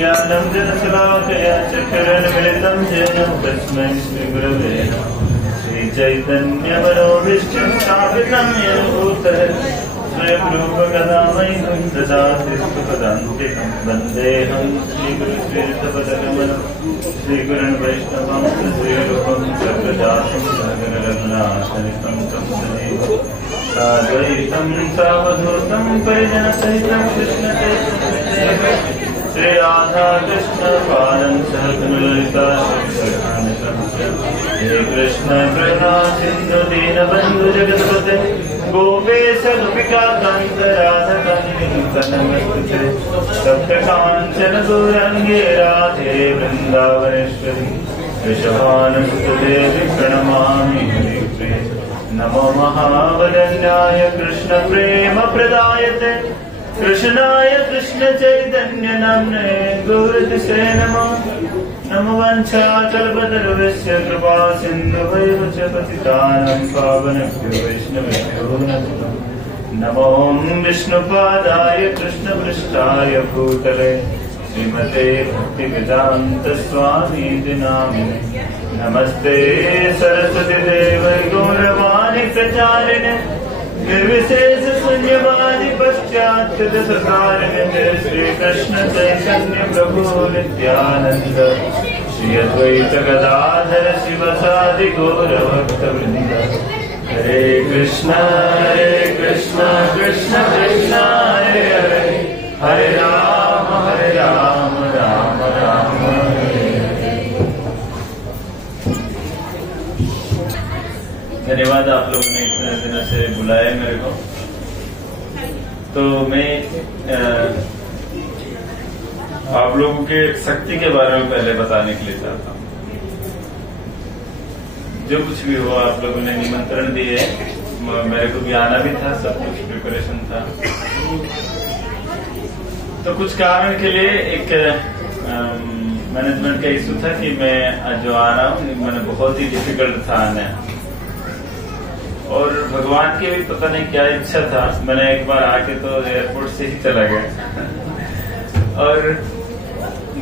ज्ञानं जनशलाकया चक्षुरुन्मिलितं येन तस्मै श्रीगुरवे नमः। श्रीचैतन्यमनोभीष्टं स्थापितं येन भूतले स्वयं रूपकदामयं ददाति सुखदान्तिकं वन्देऽहं श्रीगुरुश्रीयुतपदकमलं श्रीगुरुन् वैष्णवं श्रीरूपं सर्वजातं सहगणरघुनाथनितं तं सजीवं साद्वैतं सावधूतं परिजनसहितं कृष्णचैतन्यदेवं श्री राधा कृष्ण पालन सहगणललिता हे कृष्ण करुणा सिंधु दीनबंधु जगत्पते गोपेश गोपिका कांत राधा नमस्ते सप्त कांचन गौरांगे राधे वृंदावनेश्वरी वृषभानुसुते देवी प्रणमामि हरिप्रिये नमो महावदन्याय कृष्ण प्रेम प्रदायते कृष्णाय कृष्ण चैतन्य नाम्ने गौरतिसे नमो नमो वंशाचलपतरुभ्यश्च कृपा सिन्धुभ्यो च पतितानां पावनेभ्यो वैष्णवेभ्यो नमः। नमो विष्णुपादाय कृष्णपृष्ठाय भूतले श्रीमते भक्तिवेदान्त स्वामीति नामिने नमस्ते सरस्वती देवै गौरवाणी प्रचारिणे निर्विशेष शून्यवादी पश्चात्य दशकारिणे श्री कृष्ण चैतन्य प्रभु नित्यानंद श्री अद्वैत गदाधर शिवसादि गौर भक्तवृंद हरे कृष्ण कृष्ण कृष्ण हरे हरे हरे राम राम राम हरे हरे। धन्यवाद आप लोगों ने इतने दिनों से बुलाया मेरे को। तो मैं आप लोगों के शक्ति के बारे में पहले बताने के लिए चाहता हूँ। जो कुछ भी हो आप लोगों ने निमंत्रण दिए, मेरे को भी आना भी था, सब कुछ प्रिपरेशन था। तो कुछ कारण के लिए एक मैनेजमेंट का इशू था कि मैं जो आ रहा हूँ मैंने बहुत ही डिफिकल्ट था आना, और भगवान की भी पता नहीं क्या इच्छा था। मैंने एक बार आके तो एयरपोर्ट से ही चला गया और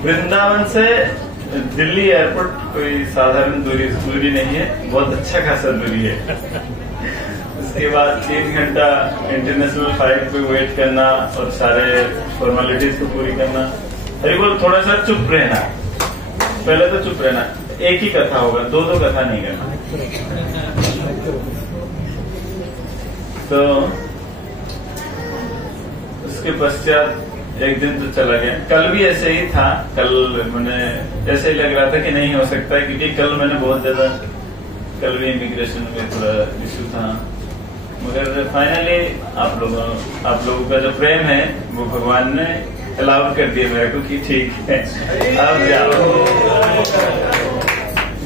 वृंदावन से दिल्ली एयरपोर्ट कोई साधारण दूरी नहीं है, बहुत अच्छा खासा दूरी है। उसके बाद 3 घंटा इंटरनेशनल फ्लाइट पे वेट करना और सारे फॉर्मेलिटीज को पूरी करना। अरे बोल थोड़ा सा चुप रहना, पहले तो चुप रहना, एक ही कथा होगा, दो कथा नहीं करना। तो उसके पश्चात एक दिन तो चला गया। कल भी ऐसे ही था, कल मैंने ऐसे ही लग रहा था कि नहीं हो सकता है, क्योंकि कल मैंने बहुत ज्यादा, कल भी इमिग्रेशन में थोड़ा इश्यू था। मगर फाइनली आप लोगों का जो प्रेम है वो भगवान ने अलाउ कर दिया मेरे को कि ठीक है अब जाओ।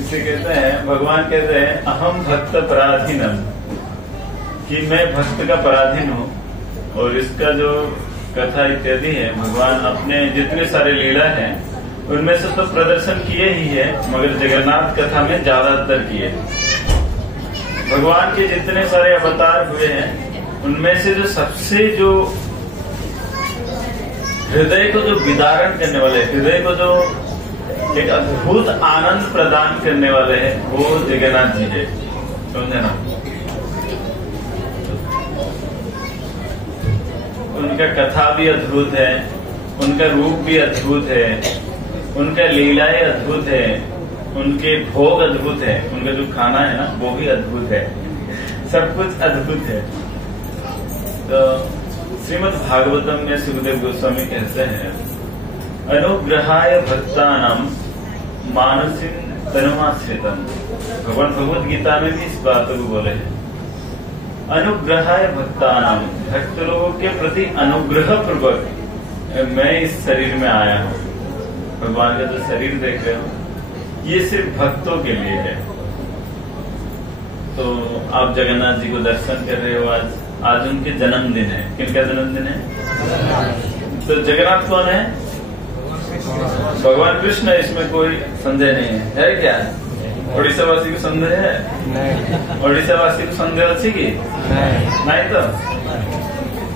इसे कहते हैं, भगवान कहते हैं अहम भक्त पराधीनम, कि मैं भक्त का पराधीन हूँ। और इसका जो कथा इत्यादि है, भगवान अपने जितने सारे लीला हैं उनमें से तो प्रदर्शन किए ही है, मगर जगन्नाथ कथा में ज्यादातर किए। भगवान के जितने सारे अवतार हुए हैं उनमें से जो सबसे जो हृदय को जो विदारण करने वाले, हृदय को जो एक अद्भुत आनंद प्रदान करने वाले हैं वो जगन्नाथ जी है। समझे ना? उनका कथा भी अद्भुत है, उनका रूप भी अद्भुत है, उनका लीलाएं अद्भुत है, उनके भोग अद्भुत है, उनका जो खाना है ना वो भी अद्भुत है, सब कुछ अद्भुत है। तो श्रीमद् भागवतम में सुखदेव गोस्वामी कहते हैं अनुग्रहाय भक्तानां मानसिं तनुमाश्रितम्। भगवान भगवद गीता में भी इस बात को बोले हैं, अनुग्रहाय भक्तानां, भक्त लोगों के प्रति अनुग्रह पूर्वक मैं इस शरीर में आया हूँ। भगवान का जो शरीर देख रहे हो ये सिर्फ भक्तों के लिए है। तो आप जगन्नाथ जी को दर्शन कर रहे हो, आज उनके जन्मदिन है। किनका जन्मदिन है? तो जगन्नाथ कौन है? भगवान कृष्ण, इसमें कोई संदेह नहीं है क्या? ओडिशा वासी को संदेह है? ओडिशा वासी को संदेह अच्छी की नहीं।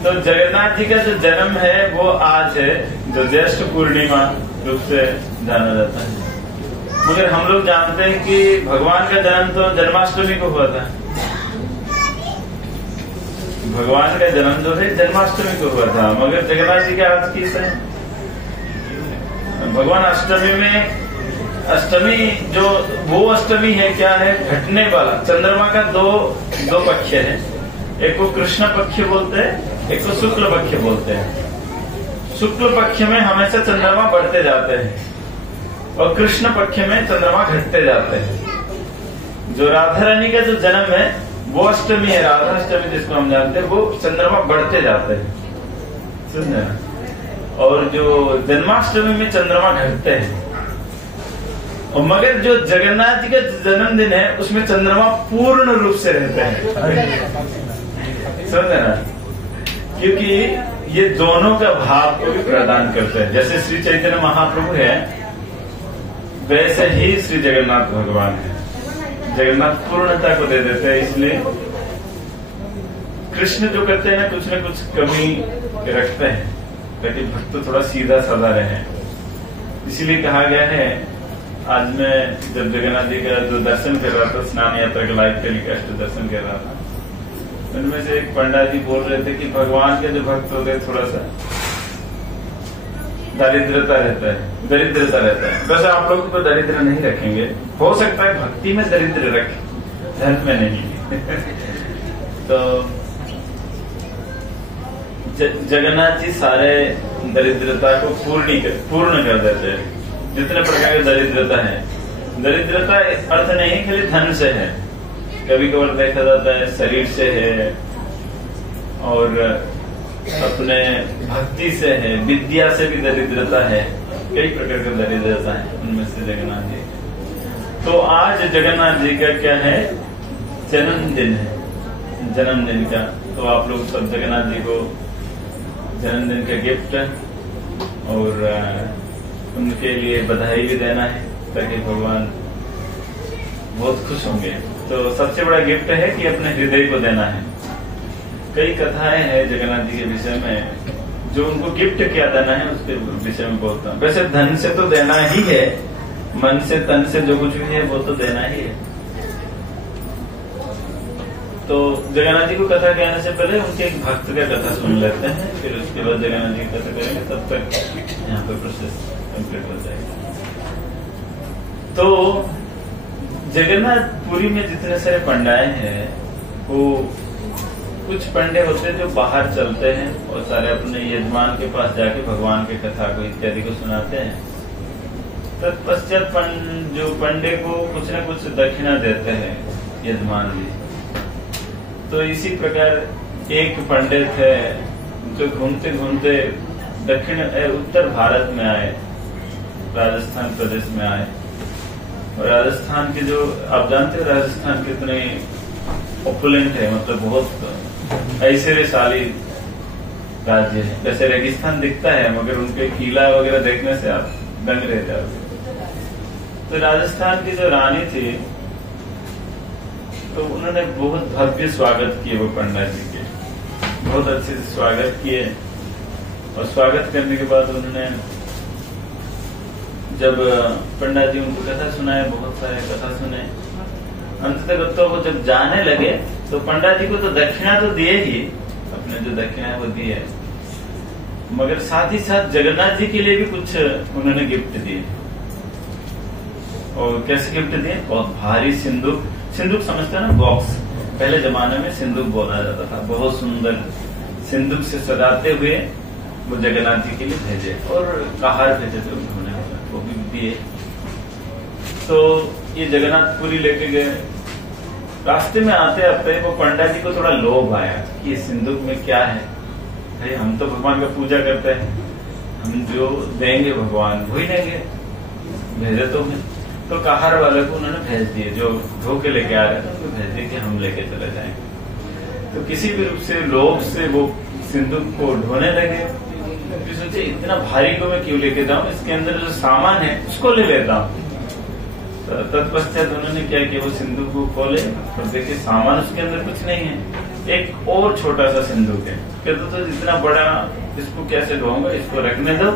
तो जगन्नाथ जी का जो जन्म है वो आज है, जो ज्येष्ठ पूर्णिमा रूप से जाना जाता है। मगर हम लोग जानते हैं कि भगवान का जन्म तो जन्माष्टमी को हुआ था। भगवान का जन्म जो है जन्माष्टमी को हुआ था, मगर जगन्नाथ जी का आज किस है? भगवान अष्टमी में, अष्टमी जो वो अष्टमी है क्या है? घटने वाला चंद्रमा का दो पक्ष है, एक को कृष्ण पक्ष बोलते हैं, एक को शुक्ल पक्ष बोलते हैं। शुक्ल पक्ष में हमेशा चंद्रमा बढ़ते जाते हैं और कृष्ण पक्ष में चंद्रमा घटते जाते हैं। जो राधा रानी का जो जन्म है वो अष्टमी है, राधा अष्टमी जिसको हम जानते हैं, वो चंद्रमा बढ़ते जाते हैं, समझे ना। और जो जन्माष्टमी में चंद्रमा घटते हैं। और मगर जो जगन्नाथ जी का जन्मदिन है उसमें चंद्रमा पूर्ण रूप से रहते हैं, समझे ना। क्योंकि ये दोनों का भाव को भी प्रदान करते हैं। जैसे श्री चैतन्य महाप्रभु है वैसे ही श्री जगन्नाथ भगवान है। जगन्नाथ पूर्णता को दे देते हैं, इसलिए कृष्ण जो करते हैं ना कुछ कमी रखते हैं ताकि भक्त थोड़ा सीधा साधा रहे। इसीलिए कहा गया है, आज मैं जब जगन्नाथ जी का जो दर्शन कर रहा था, स्नान यात्रा का लाइव टेलीकास्ट दर्शन कर रहा था, उनमें से एक पंडित जी बोल रहे थे कि भगवान के जो भक्त होते हैं थोड़ा सा दरिद्रता रहता है। वैसे आप लोग को दरिद्र नहीं रखेंगे, हो सकता है भक्ति में दरिद्र रखें, धर्म में नहीं। तो जगन्नाथ जी सारे दरिद्रता को पूर्ण कर देते हैं। जितने प्रकार की दरिद्रता है, दरिद्रता अर्थ नहीं खाली धन से है, कभी कभार देखा जाता है शरीर से है और अपने भक्ति से है, विद्या से भी दरिद्रता है, कई प्रकार की दरिद्रता है, उनमें से जगन्नाथ जी। तो आज जगन्नाथ जी का क्या है? जन्मदिन है, जन्मदिन का। तो आप लोग सब जगन्नाथ जी को जन्मदिन का गिफ्ट और उनके लिए बधाई भी देना है ताकि भगवान बहुत खुश होंगे। तो सबसे बड़ा गिफ्ट है कि अपने हृदय को देना है। कई कथाएं हैं जगन्नाथ जी के विषय में, जो उनको गिफ्ट क्या देना है उसके विषय में बोलता हूँ। वैसे धन से तो देना ही है, मन से तन से जो कुछ भी है वो तो देना ही है। तो जगन्नाथ जी को कथा कहने से पहले उनके एक भक्त का कथा सुन लेते हैं, फिर उसके बाद जगन्नाथ जी की कथा करेंगे, तब तक यहाँ पे प्रोसेस कंप्लीट हो जाएगा। तो जगन्नाथपुरी में जितने सारे पंडाएं हैं, वो कुछ पंडे होते हैं जो बाहर चलते हैं और सारे अपने यजमान के पास जाके भगवान की कथा को इत्यादि को सुनाते हैं। तत्पश्चात जो पंडे को कुछ न कुछ दक्षिणा देते हैं यजमान जी। तो इसी प्रकार एक पंडित है जो घूमते घूमते उत्तर भारत में आए, राजस्थान प्रदेश में आए। और राजस्थान के जो आप जानते हैं, राजस्थान कितने ऑपुलेंट है, मतलब बहुत ऐश्वर्यशाली राज्य है। जैसे रेगिस्तान दिखता है मगर उनके किला वगैरह देखने से आप दंग रह जाते। तो राजस्थान की जो रानी थी, तो उन्होंने बहुत भव्य स्वागत किए वो पंडित जी के, बहुत अच्छे से स्वागत किए। और स्वागत करने के बाद उन्होंने जब पंडित जी उनको कथा सुनाए, बहुत सारे कथा सुने, अंत तक तो वो जब जाने लगे तो पंडित जी को तो दक्षिणा तो दिए ही, अपने जो दक्षिणा है वो दिए, मगर साथ ही साथ जगन्नाथ जी के लिए भी कुछ उन्होंने गिफ्ट दिए। और कैसे गिफ्ट दिए? बहुत भारी सिंदूक समझते ना, बॉक्स। पहले जमाने में सिंदूक बोला जाता था, बहुत सुंदर सिंदूक से सजाते हुए वो जगन्नाथ जी के लिए भेजे, और कहार भेजे थे उन्होंने, वो भी दिए। तो ये जगन्नाथपुरी लेके गए। रास्ते में आते आते वो पंडित जी को थोड़ा लोभ आया कि ये सिंदूक में क्या है। भाई हम तो भगवान का पूजा करते हैं, हम जो देंगे भगवान वही देंगे, भेजे तो कहार वाले को उन्होंने भेज दिए, जो धो के लेके आ रहे थे उनको भेज दिए कि हम लेके चले जाएंगे। तो किसी भी रूप से लोभ से वो सिंदूक को ढोने लगे। फिर सोचे इतना भारी को मैं क्यों लेके जाऊं, इसके अंदर जो सामान है उसको ले लेता हूँ। तो तत्पश्चात उन्होंने क्या किया, वो सिंदूक को खोले और देखे सामान उसके अंदर कुछ नहीं है, एक और छोटा सा सिंदूक है। कहते तो इतना बड़ा इसको कैसे ढोऊंगा, इसको रखने दो,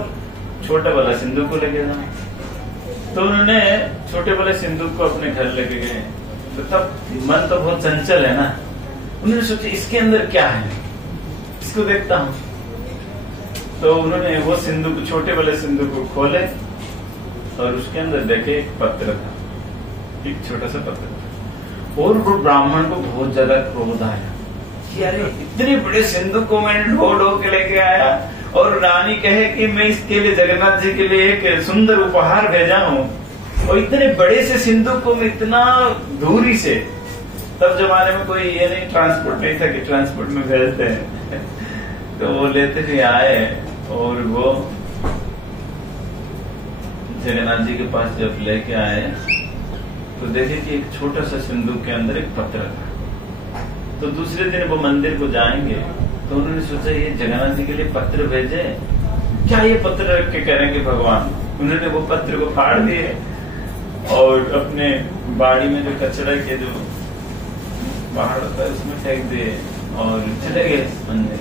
छोटे वाला सिंदूक को लेके जाओ। तो उन्होंने छोटे वाले सिंदूक को अपने घर लेके गए। तो तब मन तो बहुत चंचल है ना, उन्होंने सोचा इसके अंदर क्या है, इसको देखता हूं। तो उन्होंने वो सिंदूक, छोटे वाले सिंदूक को खोले और उसके अंदर देखे एक पत्र था, एक छोटा सा पत्र था। और वो ब्राह्मण को बहुत ज्यादा क्रोध आया कि अरे इतने बड़े सिंदूक को मैंने ढो ढो के लेके आया और रानी कहे कि मैं इसके लिए जगन्नाथ जी के लिए एक सुंदर उपहार भेजा हूँ, और इतने बड़े से सिंदूक को मैं इतना दूरी से, तब जमाने में कोई ये नहीं, ट्रांसपोर्ट नहीं था कि ट्रांसपोर्ट में भेजते हैं तो वो लेते हुए आए और वो जगन्नाथ जी के पास जब लेके आए तो देखे कि एक छोटा सा सिंदूक के अंदर एक पत्र था। तो दूसरे दिन वो मंदिर को जाएंगे तो उन्होंने सोचा ये जगन्नाथ जी के लिए पत्र भेजे, क्या ये पत्र रख के करेंगे भगवान। उन्होंने वो पत्र को फाड़ दिए और अपने बाड़ी में जो कचरा के जो पहाड़ होता है उसमें फेंक दिए और चले गए मंदिर।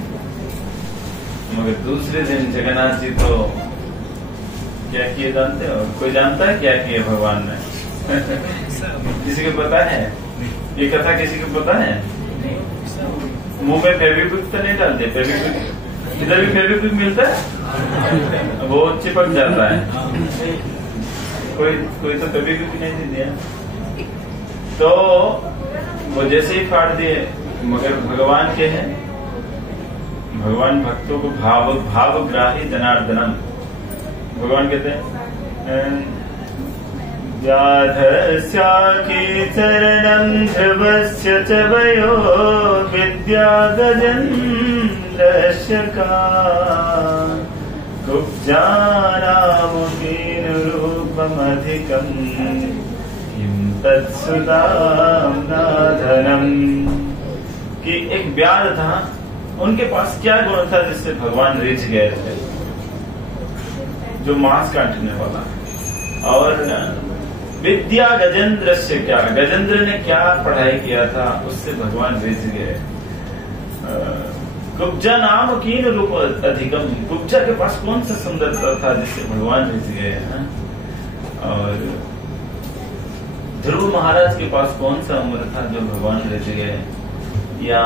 मगर दूसरे दिन जगन्नाथ जी तो क्या किए जानते हो? कोई जानता है क्या किए भगवान ने? किसी को पता है ये कथा? किसी को पता है? मुंह में फेविक्विक तो नहीं डालते? फेविक्विक इधर भी फेविक्विक मिलता है, वो चिपक जाता है। कोई तो फेविक्विक नहीं दिया। तो वो जैसे ही फाड़ दिए, मगर भगवान के हैं, भगवान भक्तों को भावग्राही जनार्दनम, भगवान कहते हैं व्याधस्याखि चरणं ध्रुवस्य च वयो विद्या गजेन्द्रस्य का कुब्जानामुकीन रूपमधिकम् किं तत्सुतां नाधनम्। कि एक व्याध था, उनके पास क्या गुण था जिससे भगवान रिझ गए थे? जो मांस काटने वाला। और विद्या गजेंद्र से, क्या गजेंद्र ने क्या पढ़ाई किया था उससे भगवान रिझ गए। कुब्जा नाम कीन रूप अधिकम, कुब्जा के पास कौन सा सुंदरता था जिससे भगवान रिझ गए। और ध्रुव महाराज के पास कौन सा उम्र था जो भगवान रिझ गए। या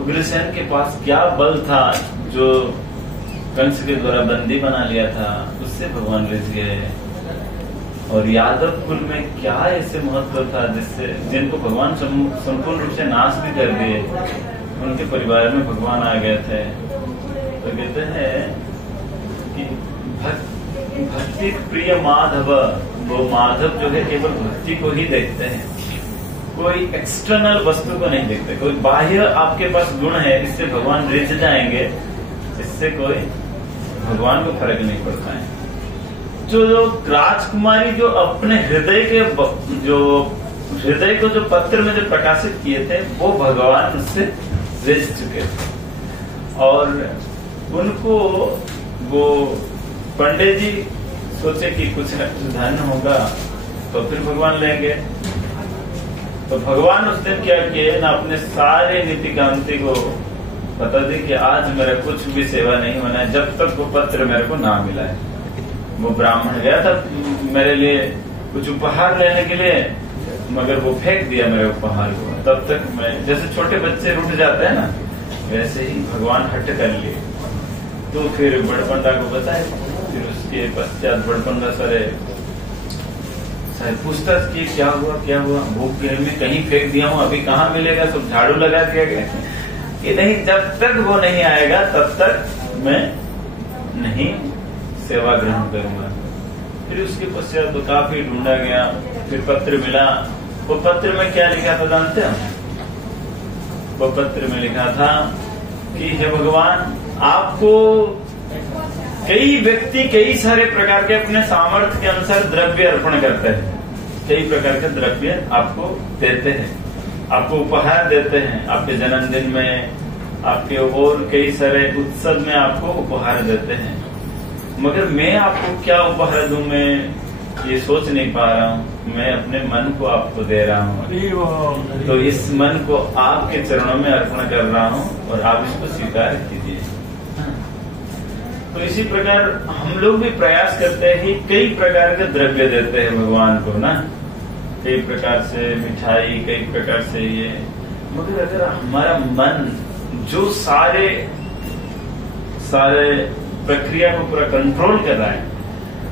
उग्रसेन के पास क्या बल था जो कंस के द्वारा बंदी बना लिया था, उससे भगवान रिझ गए। और यादव कुल में क्या ऐसे महत्व था जिससे, जिनको भगवान संपूर्ण रूप से नाश भी कर दिए, उनके परिवार में भगवान आ गए थे। तो कहते हैं कि भक्ति प्रिय माधव, वो माधव जो है केवल भक्ति को ही देखते हैं, कोई एक्सटर्नल वस्तु को नहीं देखते। कोई बाह्य आपके पास गुण है, इससे भगवान रिझ जाएंगे, इससे कोई भगवान को फर्क नहीं पड़ता है। जो राजकुमारी जो अपने हृदय को जो पत्र में जो प्रकाशित किए थे, वो भगवान उससे रिझ चुके थे। और उनको वो पंडित जी सोचे कि कुछ धन होगा तो फिर भगवान लेंगे। तो भगवान उस दिन क्या किए ना, अपने सारे नीतिकांति को बता दी कि आज मेरा कुछ भी सेवा नहीं होना है जब तक वो पत्र मेरे को ना मिला है। वो ब्राह्मण गया था मेरे लिए कुछ उपहार लेने के लिए, मगर वो फेंक दिया मेरे उपहार को। तब तक मैं, जैसे छोटे बच्चे रूठ जाते हैं ना, वैसे ही भगवान हट कर लिए। तो फिर बड़पंडा को बताए, फिर उसके पश्चात बड़पंडा सारे पूछताछ की, क्या हुआ भूख में कहीं फेंक दिया हूँ, अभी कहाँ मिलेगा, सब झाड़ू लगा दिया गया कि नहीं, जब तक वो नहीं आएगा तब तक मैं नहीं सेवा ग्रहण करूंगा। फिर उसके पश्चात तो काफी ढूंढा गया, फिर पत्र मिला। वो पत्र में क्या लिखा था जानते हैं? वो पत्र में लिखा था कि हे भगवान, आपको कई व्यक्ति कई सारे प्रकार के अपने सामर्थ्य के अनुसार द्रव्य अर्पण करते हैं, कई प्रकार के द्रव्य आपको देते हैं, आपको उपहार देते हैं, आपके जन्मदिन में, आपके और कई सारे उत्सव में आपको उपहार देते हैं। मगर मैं आपको क्या उपहार दूं, मैं ये सोच नहीं पा रहा हूँ। मैं अपने मन को आपको दे रहा हूँ, तो इस मन को आपके चरणों में अर्पण कर रहा हूँ और आप इसको स्वीकार कीजिए। तो इसी प्रकार हम लोग भी प्रयास करते हैं कि कई प्रकार के द्रव्य देते हैं भगवान को ना, कई प्रकार से मिठाई, कई प्रकार से ये, मगर अगर हमारा मन जो सारे प्रक्रिया को पूरा कंट्रोल कर रहा है,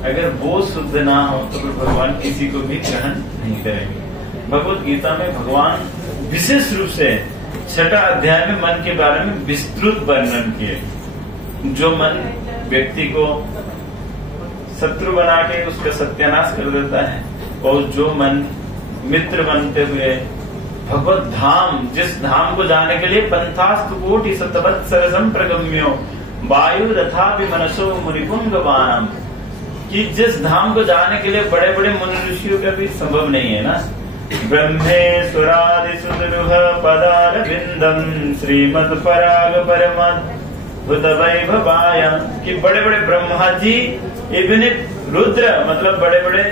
अगर वो शुद्ध ना हो तो फिर भगवान किसी को भी ग्रहण नहीं करेंगे। भगवत गीता में भगवान विशेष रूप से 6 अध्याय में मन के बारे में विस्तृत वर्णन किए। जो मन व्यक्ति को शत्रु बना के उसका सत्यानाश कर देता है, और जो मन मित्र बनते हुए भगवत धाम, जिस धाम को जाने के लिए पंथास्तु कोटि शतवत्सरसम प्रगम्यो वायु रथा विमनसो मुनिपुंगवानम, कि जिस धाम को जाने के लिए बड़े बड़े मुनि ऋषियों का भी संभव नहीं है ना, ब्रह्मेश्वरादि सुदुरूह पदारविंदम श्रीमद पराग परमद भूत वैभवाय, कि बड़े बड़े ब्रह्मा जी, इवन रुद्र मतलब बड़े बड़े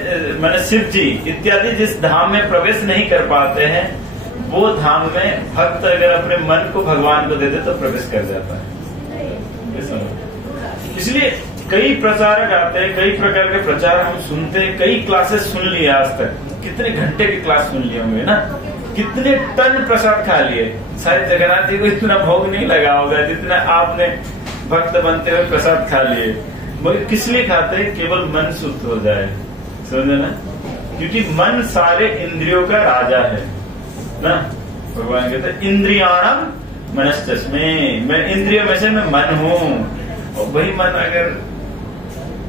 माने शिव जी इत्यादि जिस धाम में प्रवेश नहीं कर पाते हैं, वो धाम में भक्त अगर अपने मन को भगवान को दे दे तो प्रवेश कर जाता है। इसलिए कई प्रचारक आते हैं, कई प्रकार के प्रचार हम सुनते हैं, कई क्लासेस सुन लिए आज तक, कितने घंटे की क्लास सुन लिए होंगे ना, कितने टन प्रसाद खा लिए, शायद जगन्नाथ जी को इतना भोग नहीं लगा होगा जितना आपने भक्त बनते हुए प्रसाद खा लिए। मगर किस लिए खाते हैं? केवल मन शुद्ध हो जाए, समझे ना, क्योंकि मन सारे इंद्रियों का राजा है ना। भगवान कहते हैं इंद्रियाणम मनश्चस्मे, मैं इंद्रियों में से मैं मन हूँ, और वही मन अगर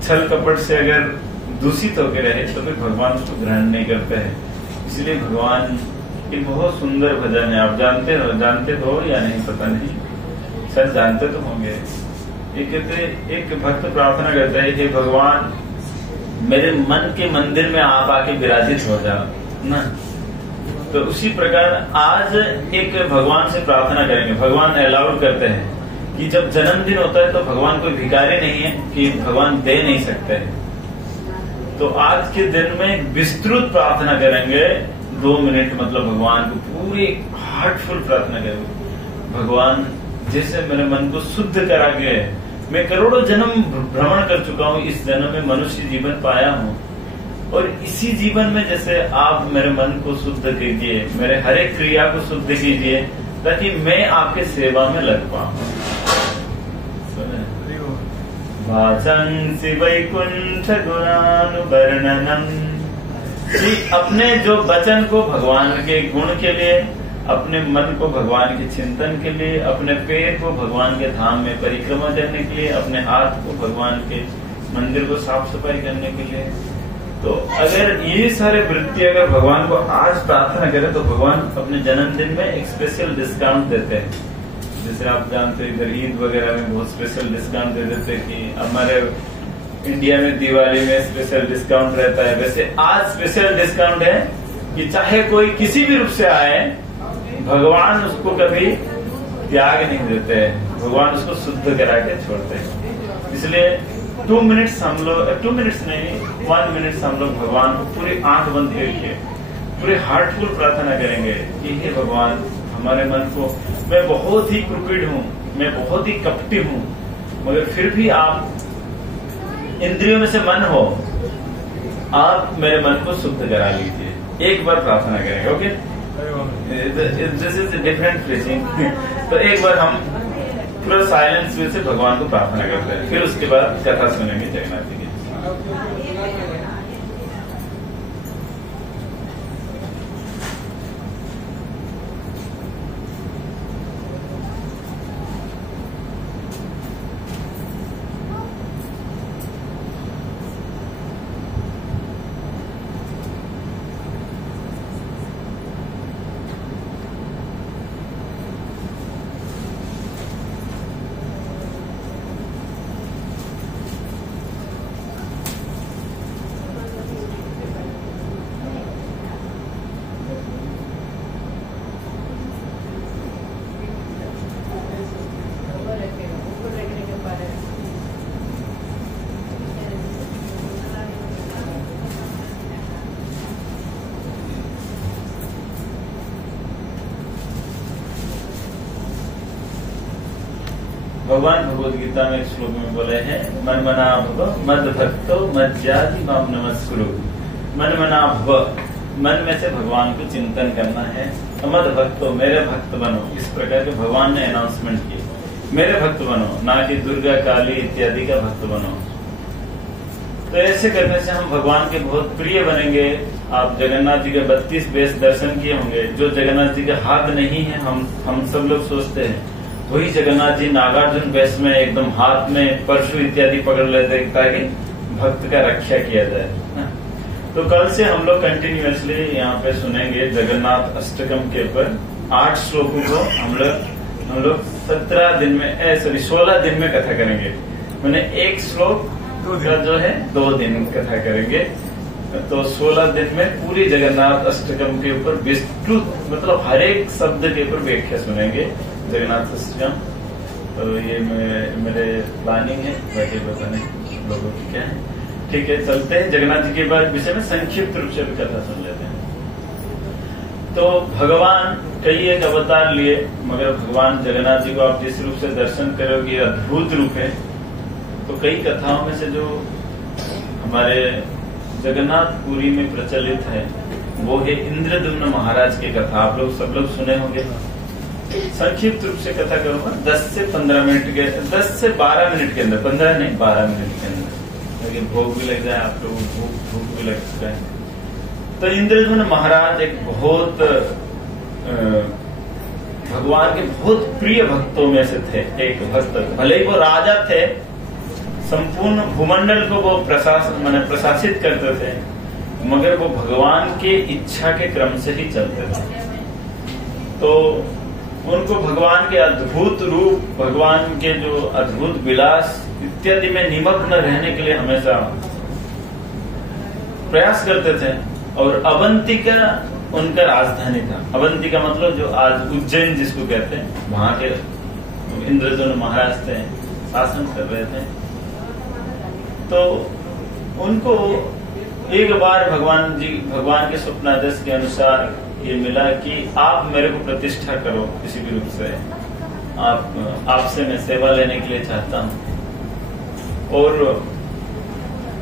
छल कपट से अगर दूषित होकर रहे तो फिर भगवान उसको ग्रहण नहीं करते हैं। इसलिए भगवान की बहुत सुंदर भजन है, आप जानते हो या नहीं पता नहीं, शायद जानते तो होंगे। एक भक्त प्रार्थना करता है, हे भगवान मेरे मन के मंदिर में आप आके विराजित हो जाओ ना। तो उसी प्रकार आज एक भगवान से प्रार्थना करेंगे। भगवान अलाउड करते हैं कि जब जन्मदिन होता है तो भगवान कोई भिखारी नहीं है कि भगवान दे नहीं सकते हैं। तो आज के दिन में विस्तृत प्रार्थना करेंगे, 2 मिनट मतलब भगवान को पूरी हार्टफुल प्रार्थना करेंगे। भगवान जैसे मेरे मन को शुद्ध करा के, मैं करोड़ों जन्म भ्रमण कर चुका हूँ, इस जन्म में मनुष्य जीवन पाया हूँ, और इसी जीवन में जैसे आप मेरे मन को शुद्ध कीजिए, मेरे हर एक क्रिया को शुद्ध कीजिए, ताकि मैं आपके सेवा में लग पाऊँ। वाचंसि वैकुंठ गुणानुवर्णनम, कि अपने जो वचन को भगवान के गुण के लिए, अपने मन को भगवान के चिंतन के लिए, अपने पैर को भगवान के धाम में परिक्रमा करने के लिए, अपने हाथ को भगवान के मंदिर को साफ सफाई करने के लिए। तो अगर ये सारे वृत्ति अगर भगवान को आज प्रार्थना करें तो भगवान अपने जन्मदिन में एक स्पेशल डिस्काउंट देते हैं। जैसे आप जानते हैं इधर ईद वगैरह में बहुत स्पेशल डिस्काउंट दे देते हैं, कि हमारे इंडिया में दिवाली में स्पेशल डिस्काउंट रहता है, वैसे आज स्पेशल डिस्काउंट है कि चाहे कोई किसी भी रूप से आए, भगवान उसको कभी त्याग नहीं देते हैं, भगवान उसको शुद्ध करा के छोड़ते हैं। इसलिए 2 मिनट्स हम लोग, 2 मिनट्स नहीं 1 मिनट हम लोग भगवान को पूरी आंख बंद करके पूरे हार्टफुल प्रार्थना करेंगे कि हे भगवान हमारे मन को, मैं बहुत ही क्रूपिड हूँ, मैं बहुत ही कपटी हूँ, मगर फिर भी आप इंद्रियों में से मन हो, आप मेरे मन को शुद्ध करा लीजिए। एक बार प्रार्थना करेंगे, okay? This is different pressing. तो एक बार हम पूरा साइलेंस में से भगवान को प्रार्थना करते हैं, फिर उसके बाद कथा सुनेंगे जगन्नाथ जी की। भगवान भगवद गीता में एक श्लोक में बोले हैं, मन मना भव मद भक्तो मज्जाति माम नमस्कुरु। मन मना भव, मन में से भगवान को चिंतन करना है। मद भक्तो, मेरे भक्त बनो। इस प्रकार के भगवान ने अनाउंसमेंट किए, मेरे भक्त बनो, ना कि दुर्गा काली इत्यादि का भक्त बनो। तो ऐसे करने से हम भगवान के बहुत प्रिय बनेंगे। आप जगन्नाथ जी के 32 बेस दर्शन किए होंगे। जो जगन्नाथ जी का हाथ नहीं है, हम सब लोग सोचते हैं वही जगन्नाथ जी नागार्जुन बेस में एकदम हाथ में परशु इत्यादि पकड़ लेते ताकि भक्त का रक्षा किया जाए। तो कल से हम लोग कंटिन्यूअसली यहाँ पे सुनेंगे जगन्नाथ अष्टकम के ऊपर 8 श्लोकों को हम लोग 17 दिन में 16 दिन में कथा करेंगे। मैंने एक श्लोक का जो है 2 दिन कथा करेंगे। तो 16 दिन में पूरी जगन्नाथ अष्टकम के ऊपर विस्तृत, मतलब हर एक शब्द के ऊपर व्याख्या सुनेंगे जगन्नाथ अष्टकम। तो ये मेरे प्लानिंग है, बाकी बताने लोगों की क्या है। ठीक है, चलते हैं जगन्नाथ जी के बाद विषय में संक्षिप्त रूप से भी कथा सुन लेते हैं। तो भगवान कई एक अवतार लिए, मगर भगवान जगन्नाथ जी को आप जिस रूप से दर्शन करोगे अद्भुत रूप है। तो कई कथाओं में से जो हमारे जगन्नाथपुरी में प्रचलित है वो है इंद्रद्युम्न महाराज की कथा। आप लोग सब लोग सुने होंगे। संक्षिप्त रूप से कथा करूंगा 10 से 12 मिनट के अंदर, 15 नहीं 12 मिनट के अंदर, लेकिन भोग भी लग जाए, आप लोगों को भूख भी लग सकता है। तो इंद्रद्युम्न महाराज एक बहुत भगवान के बहुत प्रिय भक्तों में से थे। एक भक्त, भले ही वो राजा थे, संपूर्ण भूमंडल को वो प्रशासित करते थे, मगर वो भगवान के इच्छा के क्रम से ही चलते थे। तो उनको भगवान के अद्भुत रूप, भगवान के जो अद्भुत विलास इत्यादि में निमग्न रहने के लिए हमेशा प्रयास करते थे। और अवंतिका उनका राजधानी था। अवंतिका मतलब जो आज उज्जैन जिसको कहते हैं, वहां के इंद्रद्युम्न महाराज थे, शासन कर रहे थे। तो उनको एक बार भगवान के स्वप्नादेश के अनुसार ये मिला कि आप मेरे को प्रतिष्ठा करो किसी भी रूप से, आपसे मैं सेवा लेने के लिए चाहता हूँ। और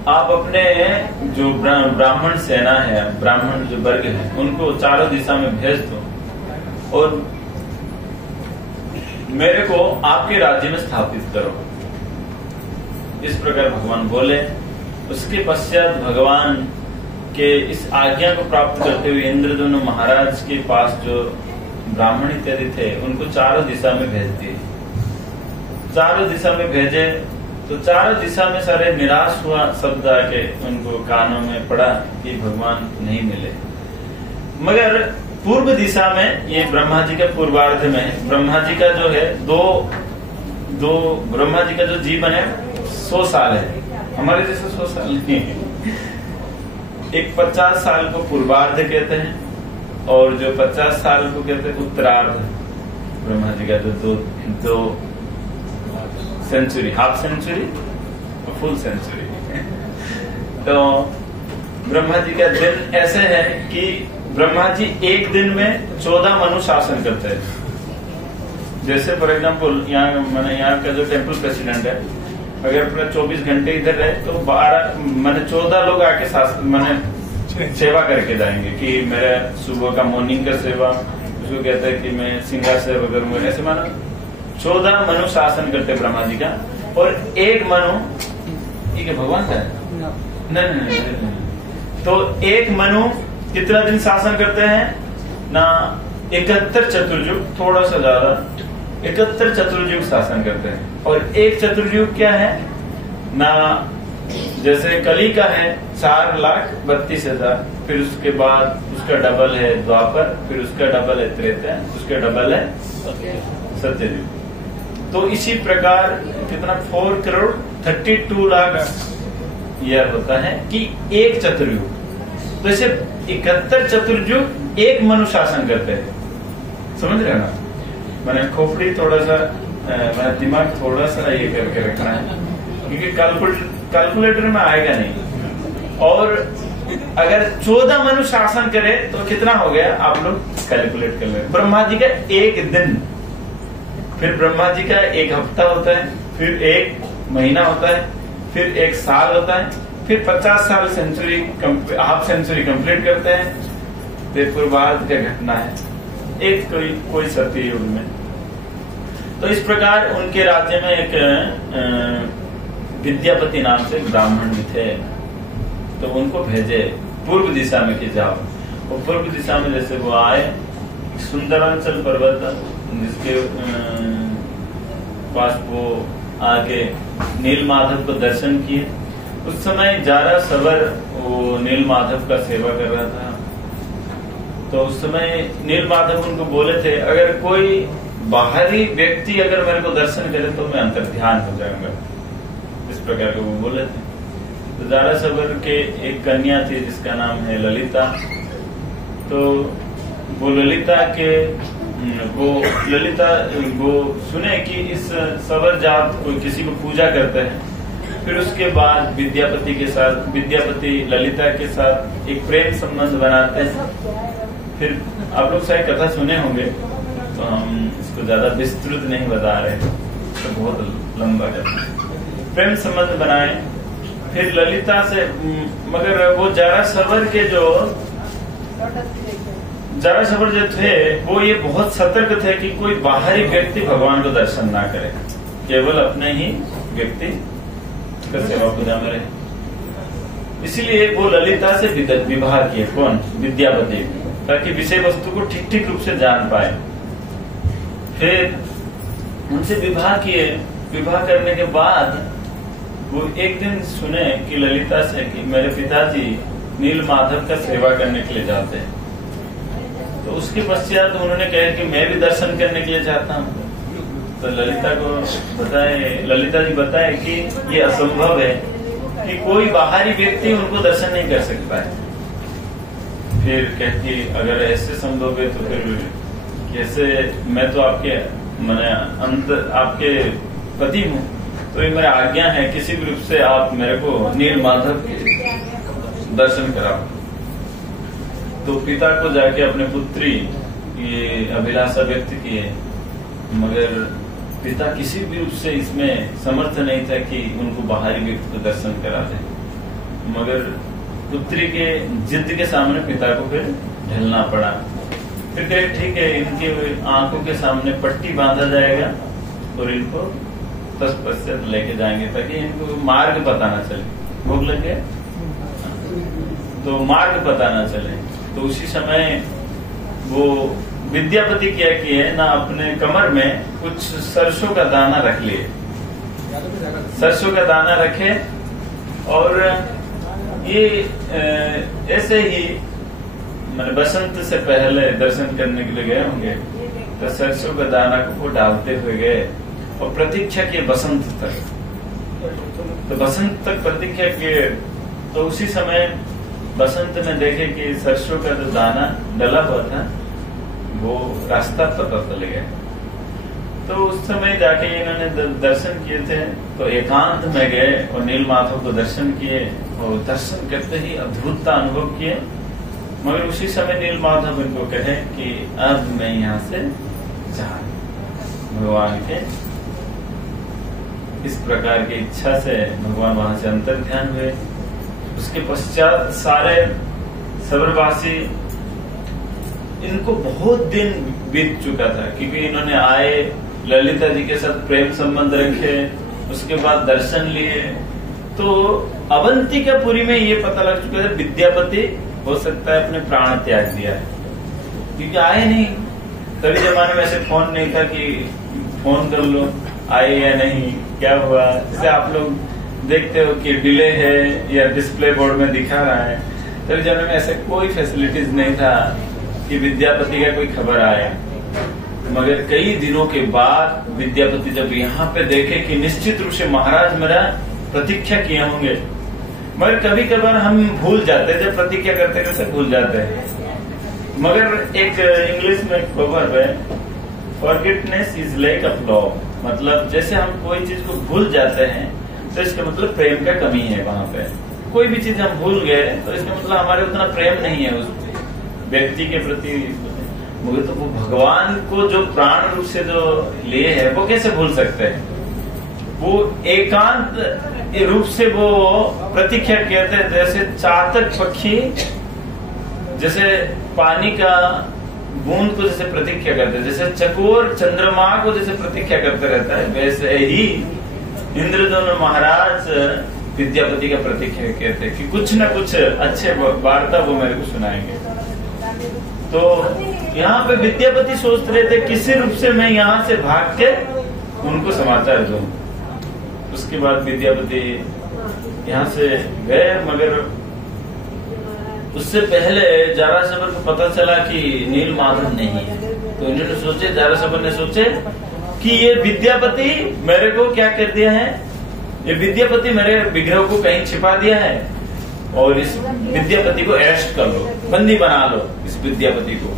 आप अपने जो ब्राह्मण सेना है, ब्राह्मण जो वर्ग है, उनको चारों दिशा में भेज दो और मेरे को आपके राज्य में स्थापित करो। इस प्रकार भगवान बोले। उसके पश्चात भगवान के इस आज्ञा को प्राप्त करते हुए इंद्रद्युम्न महाराज के पास जो ब्राह्मण इत्यादि थे उनको चारों दिशा में भेज दिए। चारों दिशा में भेजे तो चारों दिशा में सारे निराश हुआ शब्द आके उनको कानों में पड़ा कि भगवान नहीं मिले। मगर पूर्व दिशा में, ये ब्रह्मा जी के पूर्वार्ध में, ब्रह्मा जी का जो है दो ब्रह्मा जी का जो जीवन है 100 साल है, हमारे जैसे 100 साल नहीं है। एक 50 साल को पूर्वार्ध कहते हैं और जो 50 साल को कहते हैं उत्तरार्ध। ब्रह्मा जी का जो दो सेंचुरी, हाफ सेंचुरी और फुल सेंचुरी। तो ब्रह्मा जी का दिन ऐसे है कि ब्रह्मा जी एक दिन में 14 मनु शासन करते हैं। जैसे फॉर एग्जाम्पल यहाँ का जो टेम्पल प्रेसिडेंट है, अगर पूरा 24 घंटे इधर रहे तो 14 लोग आके सेवा करके जाएंगे कि मेरा सुबह का मॉर्निंग का सेवा, उसको कहते हैं कि मैं सिंगार सेवा करूंगा। ऐसे मानो 14 मनु शासन करते ब्रह्मा जी का। और एक मनु ये भगवान का है? नहीं। तो एक मनु कितना दिन शासन करते हैं ना? 71 चतुर्युग, थोड़ा सा ज्यादा, 71 चतुर्युग शासन करते हैं। और एक चतुर्युग क्या है ना? जैसे कली का है 4,32,000, फिर उसके बाद उसका डबल है द्वापर, फिर उसका डबल है त्रेता, उसका डबल है सत्ययुग। तो इसी प्रकार कितना 4 करोड़ 32 लाख ईयर होता है कि एक चतुर्युग। तो इसे 71 चतुर्युग एक मनु शासन करते हैं। समझ रहे ना? मैंने खोपड़ी थोड़ा सा, मेरा दिमाग थोड़ा सा ये करके रखना है क्योंकि कैलकुलेटर में आएगा नहीं। और अगर 14 मनु शासन करे तो कितना हो गया, आप लोग कैलकुलेट कर ले। ब्रह्मा जी का एक दिन फिर ब्रह्मा जी का 1 हफ्ता होता है, फिर 1 महीना होता है, फिर 1 साल होता है, फिर 50 साल हाफ सेंचुरी कंप्लीट करते हैं। फिर पूर्वार्ध का घटना है एक कोई सत्ययुग में। तो इस प्रकार उनके राज्य में एक विद्यापति नाम से ब्राह्मण भी थे। तो उनको भेजे पूर्व दिशा में कि जाओ। वो पूर्व दिशा में जैसे वो आए, सुंदरांचल पर्वत जिसके पास वो आके नील माधव को दर्शन किए। उस समय जारासवर वो नील माधव का सेवा कर रहा था। तो उस समय नील माधव उनको बोले थे, अगर कोई बाहरी व्यक्ति अगर मेरे को दर्शन करे तो मैं अंतर्ध्यान हो जाऊंगा। इस प्रकार के वो बोले थे। तो जारासवर के एक कन्या थी जिसका नाम है ललिता। तो वो ललिता वो सुने कि इस सवर जात को किसी को पूजा करते हैं। फिर उसके बाद विद्यापति ललिता के साथ एक प्रेम संबंध बनाते हैं। फिर आप लोग शायद कथा सुने होंगे, तो हम इसको ज्यादा विस्तृत नहीं बता रहे, तो बहुत लंबा कथा। प्रेम संबंध बनाए। फिर ललिता से, मगर वो जारासवर जो थे वो ये बहुत सतर्क थे कि कोई बाहरी व्यक्ति भगवान को दर्शन ना करे, केवल अपने ही व्यक्ति का सेवा पूजा में रहे। इसलिए वो ललिता से विवाह किए। कौन? विद्यापति, ताकि विषय वस्तु को ठीक रूप से जान पाए। फिर उनसे विवाह किए। विवाह करने के बाद वो एक दिन सुने कि ललिता से कि मेरे पिताजी नील माधव का सेवा करने के लिए जाते हैं। तो उसके पश्चात उन्होंने कहा कि मैं भी दर्शन करने के लिए चाहता हूँ। तो ललिता जी बताए कि ये असंभव है कि कोई बाहरी व्यक्ति उनको दर्शन नहीं कर सकता है। फिर कहती अगर ऐसे संभव है तो फिर कैसे, मैं तो आपके पति हूँ, तो ये मेरा आज्ञा है किसी भी रूप से आप मेरे को नील माधव के दर्शन कराओ। तो पिता को जाके अपने पुत्री ये अभिलाषा व्यक्त किए, मगर पिता किसी भी रूप से इसमें समर्थ नहीं था कि उनको बाहरी व्यक्ति को दर्शन करा दे। मगर पुत्री के जिद के सामने पिता को फिर ढलना पड़ा। फिर कहे ठीक है, इनके आंखों के सामने पट्टी बांधा जाएगा और इनको तत्पश्चात लेके जाएंगे ताकि इनको मार्ग पता ना चले। भूख लग गया तो मार्ग पता ना चले। तो उसी समय वो विद्यापति क्या किए ना, अपने कमर में कुछ सरसों का दाना रख लिए। सरसों का दाना रखे और ये ऐसे ही मैंने बसंत से पहले दर्शन करने के लिए गए होंगे, तो सरसों का दाना को डालते हुए गए और प्रतीक्षा किए बसंत तक। तो बसंत तक प्रतीक्षा किए। तो उसी समय बसंत में देखे कि सरसों का जो दाना डला हुआ था वो रास्ता पता चल गया। तो उस समय जाके इन्होंने दर्शन किए थे। तो एकांत में गए और नील माधव को दर्शन किए और दर्शन करते ही अद्भुतता अनुभव किए। मगर उसी समय नील माधव इनको कहे कि अब मैं यहाँ से जा, भगवान के इस प्रकार की इच्छा से भगवान वहां से अंतर ध्यान हुए। उसके पश्चात सारे सबरवासी, इनको बहुत दिन बीत चुका था क्योंकि इन्होंने आए, ललिता जी के साथ प्रेम संबंध रखे, उसके बाद दर्शन लिए। तो अवंतिकापुरी में ये पता लग चुका था विद्यापति हो सकता है अपने प्राण त्याग दिया है, क्योंकि आए नहीं। तभी जमाने में ऐसे फोन नहीं था कि फोन कर लो आए या नहीं, क्या हुआ। जैसे आप लोग देखते हो कि डिले है या डिस्प्ले बोर्ड में दिखा रहा है। तभी जमाने में ऐसे कोई फैसिलिटीज नहीं था कि विद्यापति का कोई खबर आए। मगर कई दिनों के बाद विद्यापति जब यहाँ पे देखे कि निश्चित रूप से महाराज मेरा प्रतीक्षा किए होंगे, मगर कभी कभार हम भूल जाते हैं, जब प्रतीक्षा करते करते भूल जाते हैं। मगर एक इंग्लिश में प्रोवर्ब है, फॉरगेटनेस इज लाइक अ फ्लॉ, मतलब जैसे हम कोई चीज को भूल जाते हैं तो इसका मतलब प्रेम का कमी है। वहां पे कोई भी चीज हम भूल गए तो इसका मतलब हमारे उतना प्रेम नहीं है उस व्यक्ति के प्रति। मगर तो वो भगवान को जो प्राण रूप से जो लिए है वो कैसे भूल सकते हैं? वो एकांत रूप से वो प्रतीक्षा कहते हैं, जैसे चातक पक्षी जैसे पानी का बूंद को जैसे प्रतीक्षा करते हैं, जैसे चकोर चंद्रमा को जैसे प्रतीक्षा करते रहता है, वैसे ही इंद्रद्युम्न महाराज विद्यापति का प्रतीक्षा कहते हैं कि कुछ न कुछ अच्छे वार्ता वो मेरे को सुनाएंगे। तो यहाँ पे विद्यापति सोच रहे थे किसी रूप से मैं यहाँ से भाग के उनको समाचार दूं। उसके बाद विद्यापति यहाँ से गए, मगर उससे पहले जारासंध को पता चला कि नील माधव नहीं है। तो इन्होंने सोचे, जारासंध ने सोचे कि ये विद्यापति मेरे को क्या कर दिया है, ये विद्यापति मेरे विग्रह को कहीं छिपा दिया है और इस विद्यापति को अरेस्ट कर लो, बंदी बना लो इस विद्यापति को।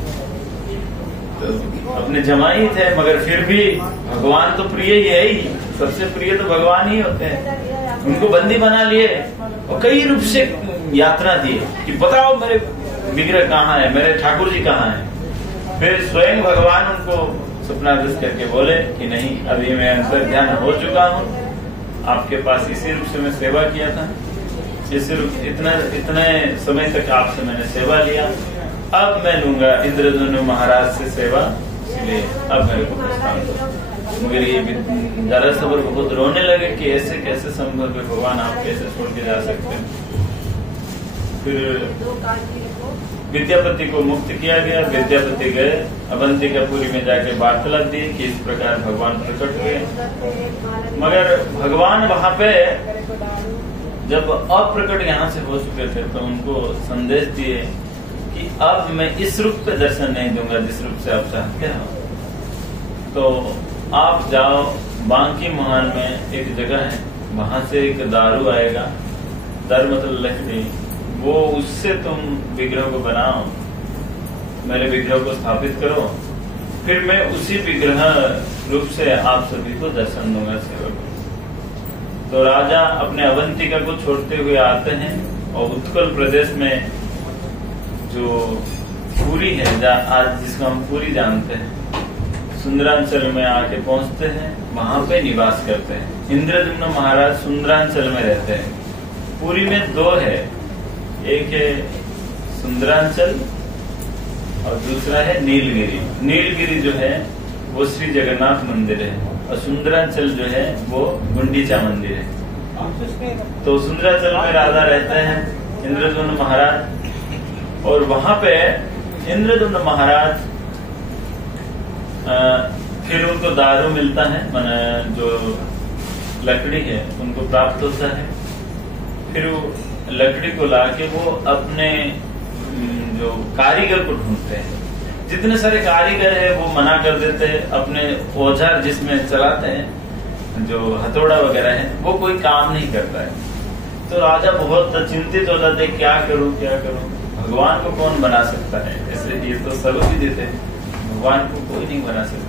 तो अपने जमाई थे, मगर फिर भी भगवान तो प्रिय ही है ही, सबसे प्रिय तो भगवान ही होते हैं। उनको बंदी बना लिए और कई रूप से यात्रा दी कि बताओ मेरे विग्रह कहाँ है, मेरे ठाकुर जी कहाँ है। फिर स्वयं भगवान उनको स्वप्नादेश करके बोले कि नहीं, अभी मैं अंतर ध्यान हो चुका हूँ, आपके पास इसी रूप से मैं सेवा किया था, इसी रूप इतने समय तक आपसे मैंने सेवा लिया, अब मैं लूंगा इंद्रद्युम्न महाराज से सेवा, इसलिए अब मेरे को प्रस्थान दो। मगर ये जारासंध बहुत रोने लगे कि ऐसे कैसे संभव है भगवान, आप कैसे छोड़ के जा सकते हैं। फिर विद्यापति को मुक्त किया गया। विद्यापति गए अवंतिकापुरी में जाके वार्तालाप दी कि इस प्रकार भगवान प्रकट हुए, मगर भगवान वहां पे जब अप्रकट यहाँ से हो चुके थे तो उनको संदेश दिए कि अब मैं इस रूप पे दर्शन नहीं दूंगा जिस रूप से आप चाहते हो। तो आप जाओ, बांकी महान में एक जगह है, वहां से एक दारू आएगा, दर मतलब लकड़ी, वो उससे तुम विग्रह को बनाओ, मेरे विग्रह को स्थापित करो, फिर मैं उसी विग्रह रूप से आप सभी को दर्शन दूंगा सेवक। तो राजा अपने अवंतिका को छोड़ते हुए आते हैं और उत्कल प्रदेश में जो पुरी है, आज जिसको हम पुरी जानते हैं, सुंदरांचल में आके पहुंचते हैं, वहां पे निवास करते हैं। इंद्रद्युम्न महाराज सुंदरांचल में रहते हैं। पुरी में दो है, एक है सुंदरांचल और दूसरा है नीलगिरी। नीलगिरी जो है वो श्री जगन्नाथ मंदिर है और सुंदरांचल जो है वो गुंडीचा मंदिर है। तो सुंदरांचल में राजा रहते हैं इंद्रद्युम्न महाराज, और वहां पे इंद्रद्युम्न महाराज फिर उनको दारू मिलता है, माने जो लकड़ी है उनको प्राप्त होता है। फिर वो लकड़ी को लाके वो अपने जो कारीगर को ढूंढते हैं। जितने सारे कारीगर है वो मना कर देते हैं, अपने औजार जिसमें चलाते हैं जो हथौड़ा वगैरह है वो कोई काम नहीं करता है। तो राजा बहुत चिंतित हो जाते, क्या करूं क्या करूं, भगवान को कौन बना सकता है, ऐसे ये तो सर्व भी देते हैं, भगवान को कोई नहीं बना सकता।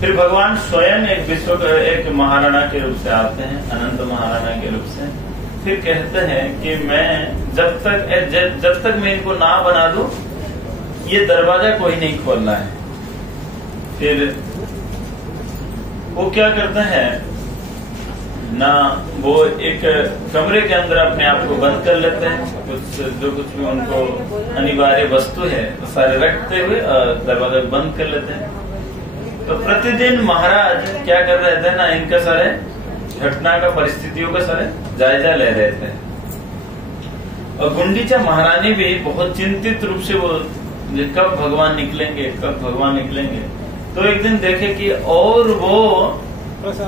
फिर भगवान स्वयं एक महाराणा के रूप से आते हैं, अनंत महाराणा के रूप से। फिर कहते हैं कि मैं जब तक मैं इनको ना बना दूं, ये दरवाजा कोई नहीं खोलना है। फिर वो क्या करते हैं ना, वो एक कमरे के अंदर अपने आप को बंद कर लेते हैं, जो कुछ भी उनको अनिवार्य वस्तु है तो सारे रखते हुए दरवाजा बंद कर लेते हैं। तो प्रतिदिन महाराज क्या कर रहे थे ना, इनका सारे घटना का परिस्थितियों का सारे जायजा ले रहे थे। और गुंडीचा महारानी भी बहुत चिंतित रूप से वो कब भगवान निकलेंगे, कब भगवान निकलेंगे। तो एक दिन देखे कि और वो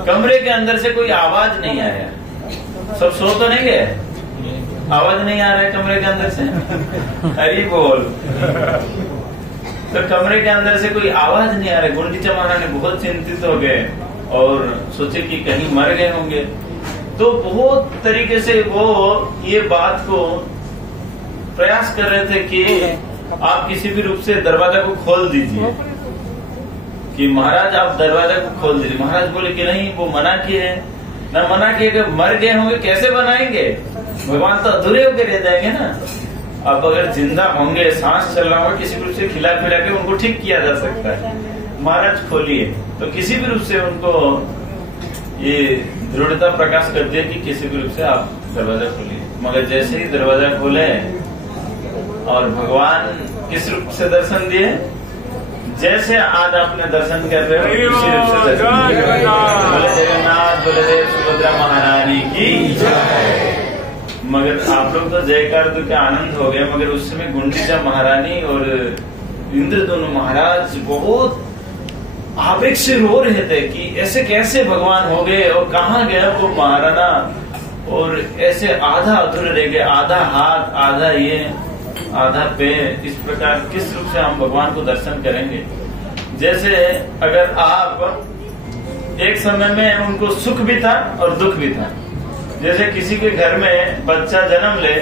कमरे के अंदर से कोई आवाज नहीं आया। सब सो तो नहीं गए, आवाज नहीं आ रहा है कमरे के अंदर से, हरी बोल। तो कमरे के अंदर से कोई आवाज नहीं आ रहा। गुंडीचा महारानी बहुत चिंतित हो गए और सोचे कि कहीं मर गए होंगे। तो बहुत तरीके से वो ये बात को प्रयास कर रहे थे कि आप किसी भी रूप से दरवाजा को खोल दीजिए, कि महाराज आप दरवाजा को खोल दीजिए। महाराज बोले कि नहीं, वो मना किए हैं ना, मना किए कि मर गए होंगे कैसे बनाएंगे, भगवान तो अधूरे होकर रह जाएंगे ना। अब अगर जिंदा होंगे, सांस चल रहा होगा, किसी भी रूप से खिला पिला के उनको ठीक किया जा सकता है। महाराज खोलिए, तो किसी भी रूप से उनको ये दृढ़ता प्रकाश करती है कि किसी भी रूप से आप दरवाजा खोलिए। मगर जैसे ही दरवाजा खोले और भगवान किस रूप से दर्शन दिए, जैसे आज आपने दर्शन कर रहे हो उसी रूप से दर्शन दिए। बोले जगन्नाथ बलदेव सुभद्रा महारानी की जय। मगर आप लोग तो जयकार तो क्या आनंद हो गया, मगर उस समय गुंडीचा महारानी और इंद्रदुम्न महाराज बहुत आवेग से रो रहे थे कि ऐसे कैसे भगवान हो गए और कहाँ गया वो महाराणा, और ऐसे आधा अधूरे रह गए, आधा हाथ आधा ये आधा पैर, इस प्रकार किस रूप से हम भगवान को दर्शन करेंगे। जैसे अगर आप एक समय में उनको सुख भी था और दुख भी था। जैसे किसी के घर में बच्चा जन्म ले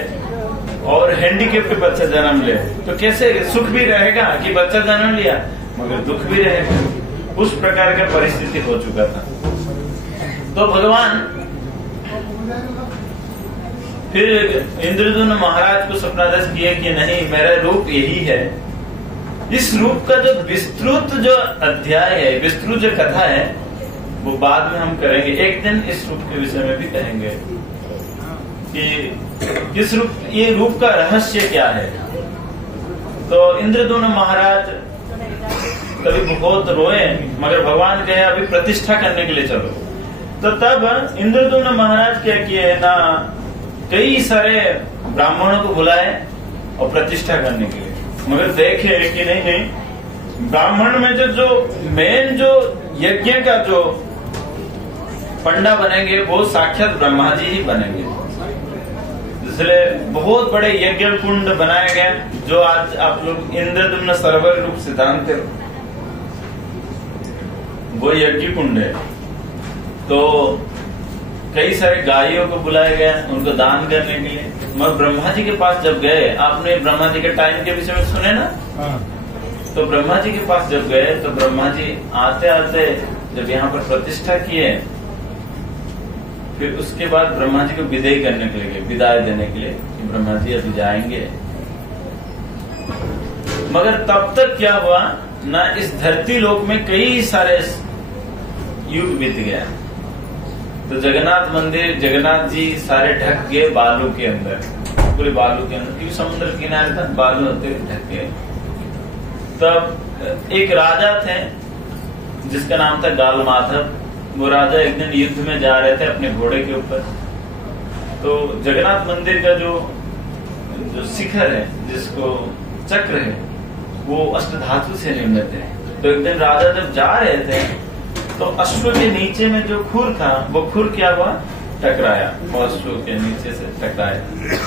और हैंडीकेप पे बच्चा जन्म ले, तो कैसे सुख भी रहेगा कि बच्चा जन्म लिया, मगर दुख भी रहेगा। उस प्रकार का परिस्थिति हो चुका था। तो भगवान फिर इंद्रदुम्न महाराज को स्वप्नादेश किए कि नहीं, मेरा रूप यही है। इस रूप का जो विस्तृत जो अध्याय है, विस्तृत जो कथा है, वो बाद में हम करेंगे। एक दिन इस रूप के विषय में भी कहेंगे कि इस रूप, ये रूप का रहस्य क्या है। तो इंद्रदुम्न महाराज कभी बहुत रोए, मगर भगवान कहे अभी प्रतिष्ठा करने के लिए चलो। तो तब इंद्रदुम्न महाराज क्या किए ना, कई सारे ब्राह्मणों को बुलाए और प्रतिष्ठा करने के लिए। मगर देखे कि नहीं, ब्राह्मण में जो मेन जो यज्ञ का जो पंडा बनेंगे वो साक्षात ब्रह्मा जी ही बनेंगे। इसलिए बहुत बड़े यज्ञ कुंड बनाया गया, जो आज आप लोग इंद्रदुम्न सरोवर रूप से जानते हो, वो यज्ञ कुंड है। तो कई सारे गायों को बुलाया गया उनको दान करने के लिए। मगर ब्रह्मा जी के पास जब गए, आपने ब्रह्मा जी के टाइम के विषय में सुने ना, तो ब्रह्मा जी के पास जब गए तो ब्रह्मा जी आते आते जब यहाँ पर प्रतिष्ठा किए, फिर उसके बाद ब्रह्मा जी को विदाई करने के लिए, विदाई देने के लिए कि ब्रह्मा जी अभी जाएंगे। मगर तब तक क्या हुआ ना, इस धरती लोक में कई सारे युग बीत गया। तो जगन्नाथ मंदिर, जगन्नाथ जी सारे ढक गए बालू के अंदर, पूरे बालू के अंदर, क्योंकि समुद्र किनारे था, बालू होते ढक गए। तब एक राजा थे जिसका नाम था गाल माधव। वो राजा एक दिन युद्ध में जा रहे थे अपने घोड़े के ऊपर। तो जगन्नाथ मंदिर का जो शिखर है, जिसको चक्र है, वो अष्टधातु से निर्मित है। तो एक दिन राजा जब जा रहे थे तो अश्व के नीचे में जो खुर था, वो खुर क्या हुआ, टकराया, अश्व के नीचे से टकराया।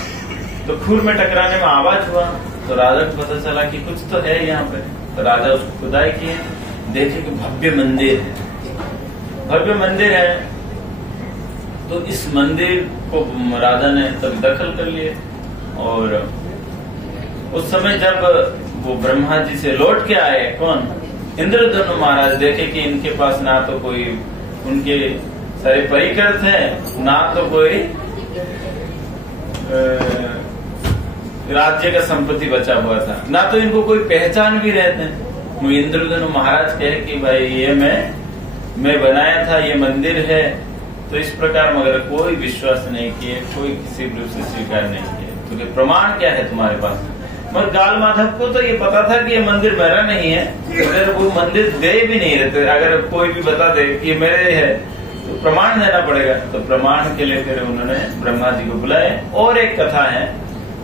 तो खुर में टकराने में आवाज हुआ, तो राजा को पता चला कि कुछ तो है यहाँ पे। तो राजा उसको खुदाई किए, देखे कि भव्य मंदिर है, भव्य मंदिर है। तो इस मंदिर को राजा ने तब दखल कर लिए। और उस समय जब वो ब्रह्मा जी से लौट के आए, कौन, इंद्रदुम्न महाराज, देखे कि इनके पास ना तो कोई उनके सारे परिकर थे, ना तो कोई राज्य का संपत्ति बचा हुआ था, ना तो इनको कोई पहचान भी रहते। वो इंद्रदुम्न महाराज कहे कि भाई ये मैं बनाया था, ये मंदिर है। तो इस प्रकार मगर कोई विश्वास नहीं किए, कोई किसी रूप से स्वीकार नहीं किए। तो प्रमाण क्या है तुम्हारे पास? मगर गाल माधव को तो ये पता था कि ये मंदिर मेरा नहीं है, अगर वो मंदिर दे भी नहीं रहते, अगर कोई भी बता दे कि ये मेरे है तो प्रमाण देना पड़ेगा। तो प्रमाण के लिए फिर उन्होंने ब्रह्मा जी को बुलाए। और एक कथा है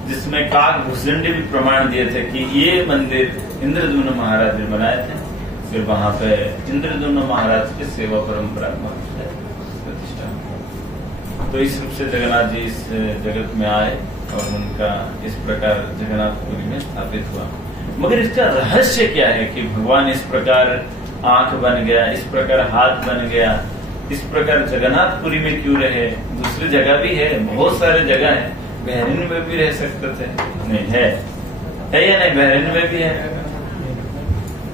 जिसमें काक भुजंडी भी प्रमाण दिए थे कि ये मंदिर इंद्रदुम्न महाराज ने बनाए थे। फिर वहां पे इंद्रदुम्न महाराज की सेवा परंपरा प्रतिष्ठा। तो इस रूप से जगन्नाथ जी इस जगत में आए और उनका इस प्रकार जगन्नाथपुरी में स्थापित हुआ। मगर इसका रहस्य क्या है कि भगवान इस प्रकार आंख बन गया, इस प्रकार हाथ बन गया, इस प्रकार जगन्नाथपुरी में क्यों रहे? दूसरी जगह भी है, बहुत सारे जगह है, बहरीन में भी रह सकते थे, नहीं है या नहीं? बहरीन में भी है,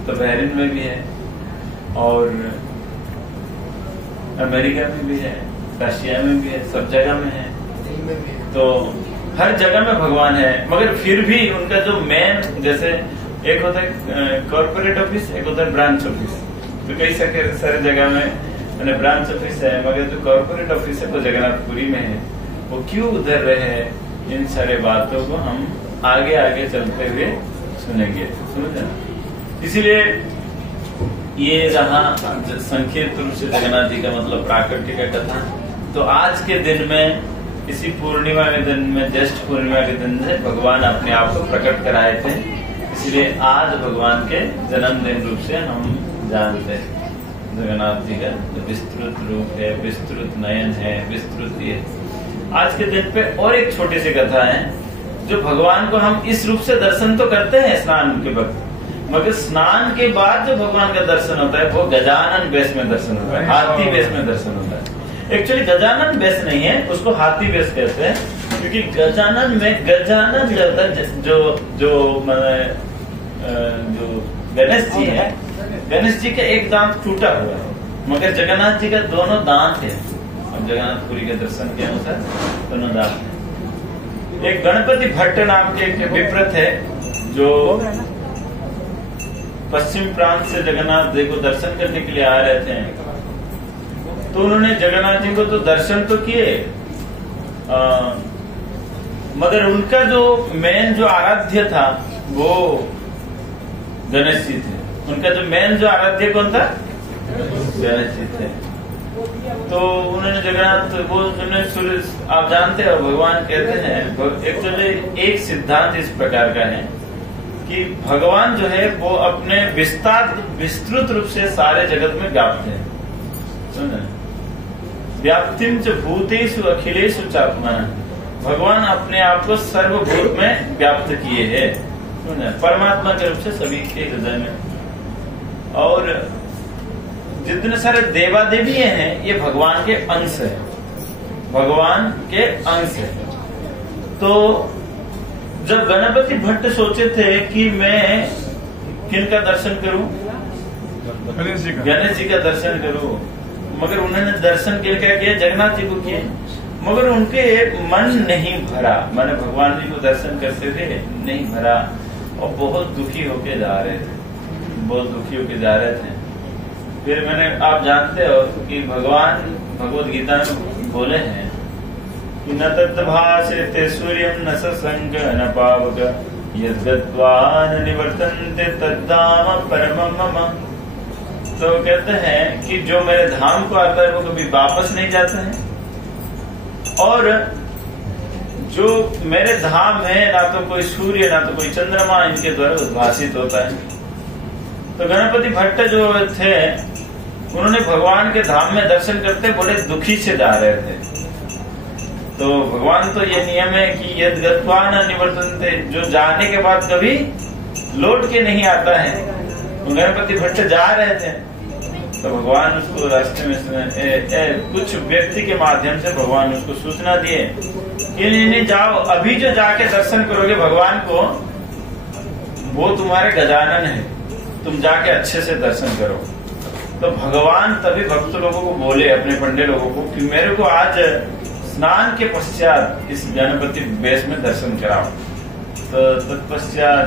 तो बहरीन में भी है, और अमेरिका में भी है, रशिया में भी है, सब जगह में है। तो हर जगह में भगवान है, मगर फिर भी उनका जो मेन, जैसे एक होता है कॉर्पोरेट ऑफिस, एक होता है ब्रांच ऑफिस। तो कई सारे जगह में ब्रांच ऑफिस है, मगर जो कॉर्पोरेट ऑफिस है वो जगन्नाथपुरी में है। वो क्यों उधर रहे, इन सारे बातों को हम आगे आगे चलते हुए सुनेंगे, समझे ना। इसीलिए ये रहा संक्षिप्त रूप से जगन्नाथ जी का मतलब प्राकट्य का कथा। तो आज के दिन में, इसी पूर्णिमा के दिन में, ज्येष्ठ पूर्णिमा के दिन से भगवान अपने आप को प्रकट कराए थे, इसलिए आज भगवान के जन्मदिन रूप से हम जानते हैं। जगन्नाथ जी का विस्तृत रूप है, विस्तृत नयन है, विस्तृत ये। आज के दिन पे और एक छोटी सी कथा है, जो भगवान को हम इस रूप से दर्शन तो करते हैं स्नान के वक्त, मगर स्नान के बाद जो भगवान का दर्शन होता है वो गजानन वेश में दर्शन होता है, हाथी वेश में दर्शन होता है। एक्चुअली गजानन वेश नहीं है, उसको हाथी वेश कहते हैं, क्योंकि गजानन में, गजानन जो होता है जो गणेश जी है, गणेश जी का एक दांत टूटा हुआ है, मगर जगन्नाथ जी का दोनों दांत है। अब जगन्नाथपुरी के दर्शन के अनुसार दोनों दांत है। एक गणपति भट्ट नाम के एक विप्रत है, जो पश्चिम प्रांत से जगन्नाथ जी को दर्शन करने के लिए आ रहे थे। तो उन्होंने जगन्नाथ जी को तो दर्शन तो किए, मगर उनका जो मेन जो आराध्य था वो गणेश जी थे। उनका जो मेन जो आराध्य कौन था? गणेश जी थे। तो उन्होंने जगन्नाथ वो सूर्य, आप जानते हो भगवान कहते हैं, एक्चुअली एक सिद्धांत इस प्रकार का है कि भगवान जो है वो अपने विस्तृत रूप से सारे जगत में व्याप्त है। सुन, व्याप्तिम च भूतेषु अखिलेषु चात्मन, भगवान अपने आप को सर्वभूत में व्याप्त किए हैं, परमात्मा के रूप से सभी के हृदय में। और जितने सारे देवा देवी हैं ये भगवान के अंश है, भगवान के अंश है। तो जब गणपति भट्ट सोचे थे कि मैं किनका दर्शन करूं, गणेश जी का दर्शन करूं, मगर उन्होंने दर्शन के क्या किया? जगन्नाथ जी को किए, मगर उनके मन नहीं भरा, मैंने भगवान जी को दर्शन करते हुए नहीं भरा, और बहुत दुखी होके जा रहे थे, बहुत दुखी होके जा रहे थे। फिर मैंने, आप जानते हो कि भगवान भगवद गीता में बोले हैं कि न तद्भाषते सूर्यम न ससंग न पावक यद्गत्वा न निवर्तन्ते तद्धाम परमं मम। तो कहते हैं कि जो मेरे धाम को आता है वो कभी वापस नहीं जाता है, और जो मेरे धाम है ना तो कोई सूर्य ना तो कोई चंद्रमा इनके द्वारा उद्भासित होता है। तो गणपति भट्ट जो थे उन्होंने भगवान के धाम में दर्शन करते बड़े दुखी से जा रहे थे। तो भगवान तो ये नियम है कि यद गत्वा न निवर्तन्ते, जो जाने के बाद कभी लौट के नहीं आता है। तो गणपति भट्ट जा रहे थे, तो भगवान उसको रास्ते में कुछ व्यक्ति के माध्यम से भगवान उसको सूचना दिए कि नहीं जाओ, अभी जो जाके दर्शन करोगे भगवान को वो तुम्हारे गजानन है, तुम जाके अच्छे से दर्शन करो। तो भगवान तभी भक्त लोगों को बोले, अपने पंडे लोगों को, कि मेरे को आज स्नान के पश्चात इस गणपति वेश में दर्शन कराओ। तो तत्पश्चात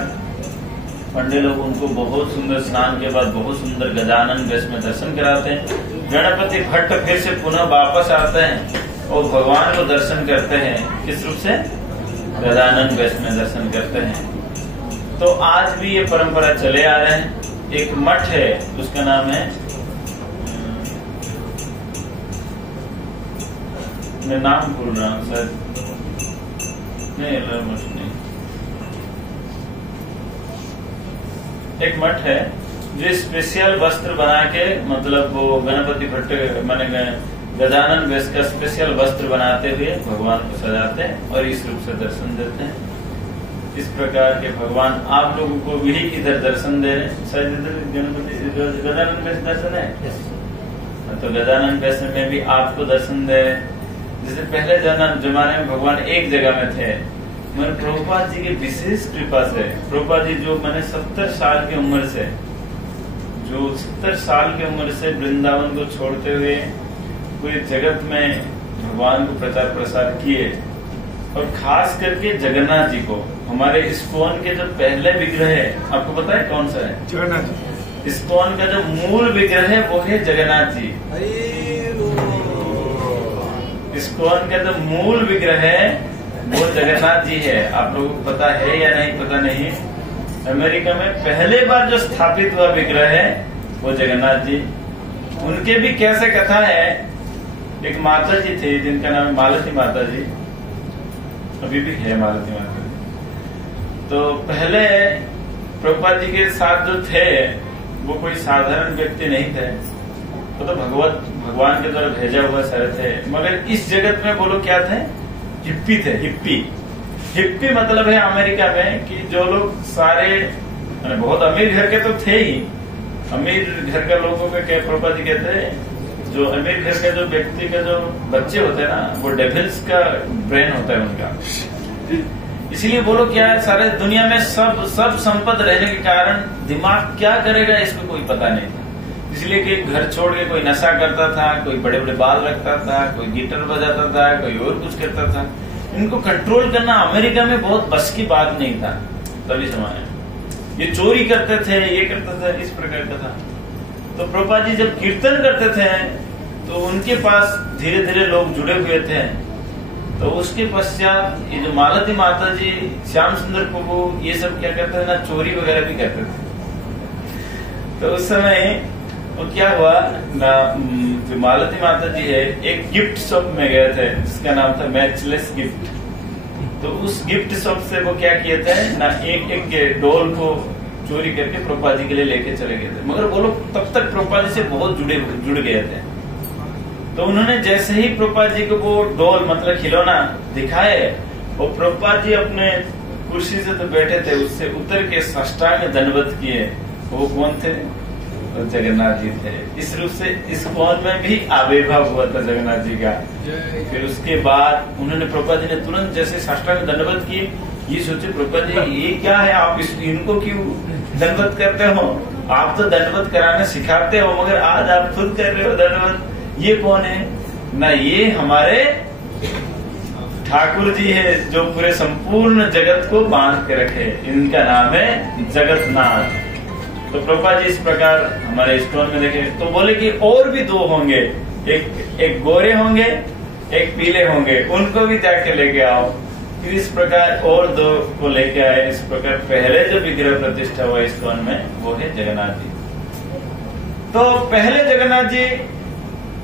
पंडे लोग उनको बहुत सुंदर, स्नान के बाद बहुत सुंदर गजानन वेश में दर्शन कराते हैं। गणपति भट्ट फिर से पुनः वापस आते हैं और भगवान को दर्शन करते हैं, किस रूप से? गजानन वेश में दर्शन करते हैं। तो आज भी ये परंपरा चले आ रहे हैं। एक मठ है, उसका नाम है, मैं नाम भूल रहा हूँ सर, नहीं एक मठ है जो स्पेशल वस्त्र बना के, मतलब वो गणपति भट्ट माने गजानन वेश का स्पेशल वस्त्र बनाते हुए भगवान को सजाते हैं और इस रूप से दर्शन देते हैं। इस प्रकार के भगवान आप लोगों को भी इधर दर्शन दे रहे हैं। शायद इधर गणपति गजानन वेश दर्शन है, तो गजानन वेश में भी आपको दर्शन दे रहे हैं। जैसे पहले जमाने में भगवान एक जगह में थे, मैंने प्रभुपाद जी की विशेष कृपा से, प्रभुपाद जी जो मैंने 70 साल की उम्र से, जो 70 साल की उम्र से वृंदावन को छोड़ते हुए पूरे जगत में भगवान को प्रचार प्रसार किए, और खास करके जगन्नाथ जी को, हमारे इस्कॉन के जो पहले विग्रह है, आपको पता है कौन सा है? जगन्नाथ जी। इस्कॉन का जो मूल विग्रह है वो है जगन्नाथ जी। इस्कॉन का जो मूल विग्रह है वो जगन्नाथ जी है। आप लोगों को पता है या नहीं पता नहीं, अमेरिका में पहले बार जो स्थापित हुआ विग्रह है वो जगन्नाथ जी। उनके भी कैसे कथा है, एक माता जी थे जिनका नाम है मालती माता जी, अभी भी है मालती माता जी। तो पहले प्रभुपाद जी के साथ जो थे वो कोई साधारण व्यक्ति नहीं थे, वो तो भगवान के द्वारा भेजा हुआ सारे थे। मगर इस जगत में बोलो क्या थे? हिप्पी थे। हिप्पी मतलब है अमेरिका में कि जो लोग सारे बहुत अमीर घर के तो थे ही, अमीर घर के लोगों के क्या प्रभुपाद जी कहते हैं, जो अमीर घर के जो व्यक्ति के जो बच्चे होते हैं ना, वो डेविल्स का ब्रेन होता है उनका। इसलिए बोलो क्या है, सारे दुनिया में सब संपत्त रहने के कारण दिमाग क्या करेगा इसको कोई पता नहीं था। इसलिए कि घर छोड़ के कोई नशा करता था, कोई बड़े बड़े बाल रखता था, कोई गिटार बजाता था, कोई और कुछ करता था। इनको कंट्रोल करना अमेरिका में बहुत बस की बात नहीं था तभी समय। ये चोरी करते थे, ये करते थे, इस प्रकार का था। तो प्रभुपाद जी जब कीर्तन करते थे तो उनके पास धीरे धीरे लोग जुड़े हुए थे। तो उसके पश्चात ये जो मालती माता जी, श्याम सुंदर प्रभु, ये सब क्या करते थे ना, चोरी वगैरह भी करते थे। तो उस समय वो क्या हुआ ना, जो मालती माता जी है एक गिफ्ट शॉप में गए थे जिसका नाम था मैचलेस गिफ्ट। तो उस गिफ्ट शॉप से वो क्या किए थे ना, एक डॉल को चोरी करके प्रभुपाद जी के लिए लेके चले गए थे। मगर वो लोग तब तक प्रभुपाद जी से बहुत जुड़ गए थे। तो उन्होंने जैसे ही प्रभुपाद जी को वो डॉल मतलब खिलौना दिखाए, वो प्रभुपाद जी अपने कुर्सी से तो बैठे थे, उससे उतर के साष्टांग दंडवत किए। वो कौन थे? तो जगन्नाथ जी थे। इस रूप से इस्कॉन में भी आविर्भाव हुआ था जगन्नाथ जी का। फिर उसके बाद उन्होंने प्रभुपाद जी ने तुरंत जैसे साष्टांग दंडवत किए, ये सोचे प्रभुपाद जी ये क्या है, आप इनको क्यों दंडवत करते हो? आप तो दंडवत कराना सिखाते हो, मगर आज आप खुद कर रहे हो दंडवत। ये कौन है ना? ये हमारे ठाकुर जी है जो पूरे संपूर्ण जगत को बांध के रखे। इनका नाम है जगन्नाथ। तो प्रभुपाद जी इस प्रकार हमारे इस्कॉन में देखे तो बोले कि और भी दो होंगे, एक गोरे होंगे, एक पीले होंगे, उनको भी जाके लेके आओ। फिर इस प्रकार और दो को लेके आए। इस प्रकार पहले जो विग्रह प्रतिष्ठा हुआ इस्कॉन में वो है जगन्नाथ जी। तो पहले जगन्नाथ जी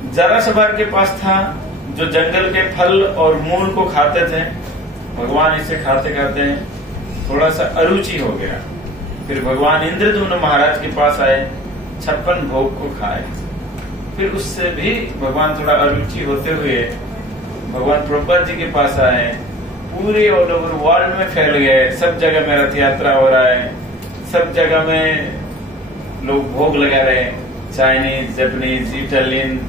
जरासंध के पास था, जो जंगल के फल और मूल को खाते थे। भगवान इसे खाते खाते थोड़ा सा अरुचि हो गया। फिर भगवान इंद्रद्युम्न महाराज के पास आए, 56 भोग को खाए। फिर उससे भी भगवान थोड़ा अरुचि होते हुए भगवान प्रभुपाद जी के पास आए। पूरे ऑल ओवर वर्ल्ड में फैल गए, सब जगह में रथ यात्रा हो रहा है, सब जगह में लोग भोग लगा रहे हैं, चाइनीज, जापानीज, इटालियन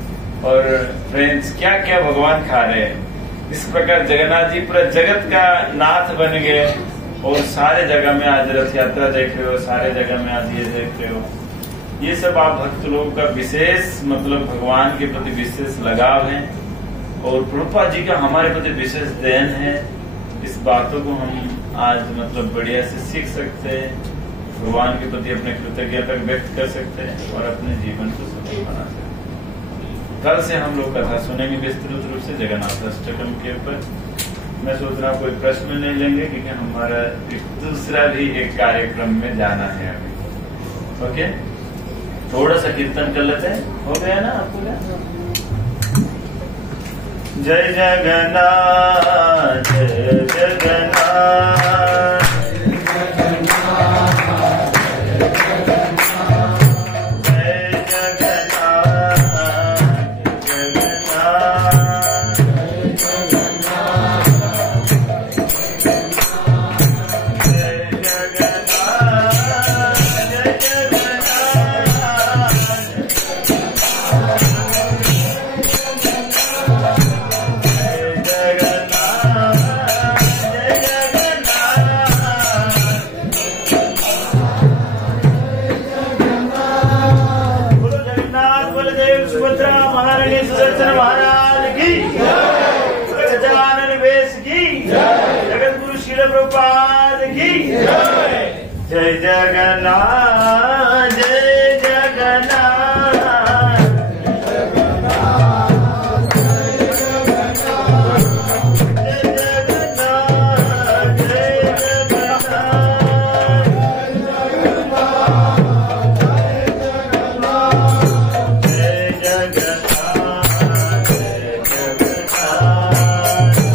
और फ्रेंच, क्या क्या भगवान खा रहे हैं। इस प्रकार जगन्नाथ जी पूरा जगत का नाथ बन गए। और सारे जगह में आज रथ यात्रा देख रहे हो, सारे जगह में आज ये देख रहे हो। ये सब आप भक्त लोगों का विशेष मतलब भगवान के प्रति विशेष लगाव है और प्रभुपाद जी का हमारे प्रति विशेष देन है। इस बातों को हम आज मतलब बढ़िया से सीख सकते हैं, भगवान के प्रति अपने कृतज्ञता व्यक्त कर सकते हैं और अपने जीवन को सफल बना सकते हैं। कल से हम लोग कथा सुनेंगे विस्तृत रूप से जगन्नाथ अष्टकम के ऊपर। मैं सोच रहा हूँ कोई प्रश्न नहीं लेंगे क्योंकि हमारा दूसरा भी एक कार्यक्रम में जाना है अभी। ओके, थोड़ा सा कीर्तन कर लेते हैं, हो गया ना आपको? जय जगन्नाथ जय जगन्नाथ जगन्नाथ